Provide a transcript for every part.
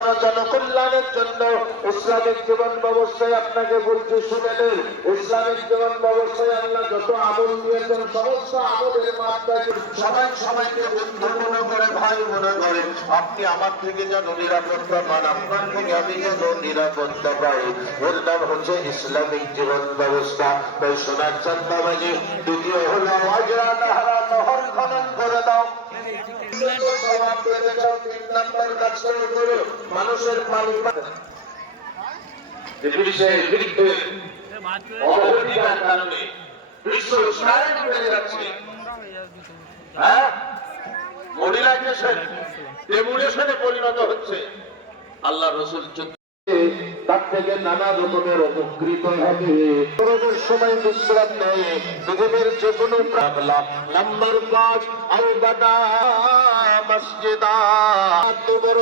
জনকল্যাণের জন্য ইসলামিক জীবন ব্যবস্থায় আপনাকে বলছি শুনে নেন। ইসলামিক জীবন ব্যবস্থায় আল্লাহ যত আমল দিয়েছেন সমস্ত আমলের মাত্রাকে সবাই সবাইকে বন্ধু মনে করে, ভাই মনে করে। আপনি আমার থেকে যেন নিরাপত্তা পান, আপনার থেকে আমি যেন নিরাপত্তা পাই, এর নাম হচ্ছে ইসলামিক জীবন ব্যবস্থা। তাই সোনার চান্দাবাজি দ্বিতীয় হলো নহর খনন করে দাও। মানুষের অবহেলিকার কারণে বিশ্ব উষ্ণায়ন বেড়ে যাচ্ছে। মডিলাইজেশন ডেমুলেশনে পরিণত হচ্ছে। আল্লাহ রাসূল তার থেকে নানা রকমের উপকৃত হবে। গরমের সময় বিশ্রাম নেই, পৃথিবীর যে কোনো নাম্বার 5 আল-বাদা মসজিদা বড়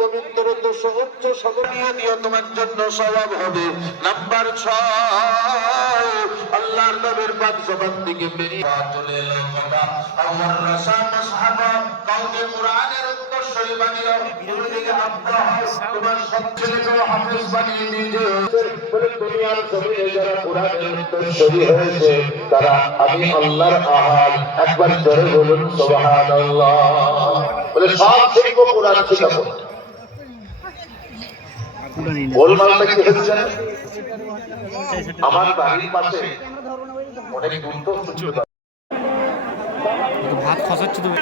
পবিত্র তো সর্বোচ্চ সবনীয় নিয়ে তোমার জন্য সওয়াব হবে। নাম্বার 6 আল্লাহর নবীর পাক জবান থেকে বেরিয়ে চলে এলো কথা, আল্লাহর রাসূল সাহাবা কাউকে কোরআনের উত্তরসূরি বানিয়ে দুনিয়াকে আব্বা তোমার সব ছেলেকে হাফেজ বানিয়ে দিয়েছে। বলে দুনিয়ার জমিনে যারা কোরআনের উত্তরসূরি হয়েছে তারা আমি আল্লাহর আহাদ। একবার জোরে বলুন সুবহানাল্লাহ। বলে সব শিখবো, কোরআন শিখাবো। গোলমালটা কি হচ্ছে? আমার বাড়ির পাশে অনেক দূর তো ভাত খসাচ্ছি তুমি।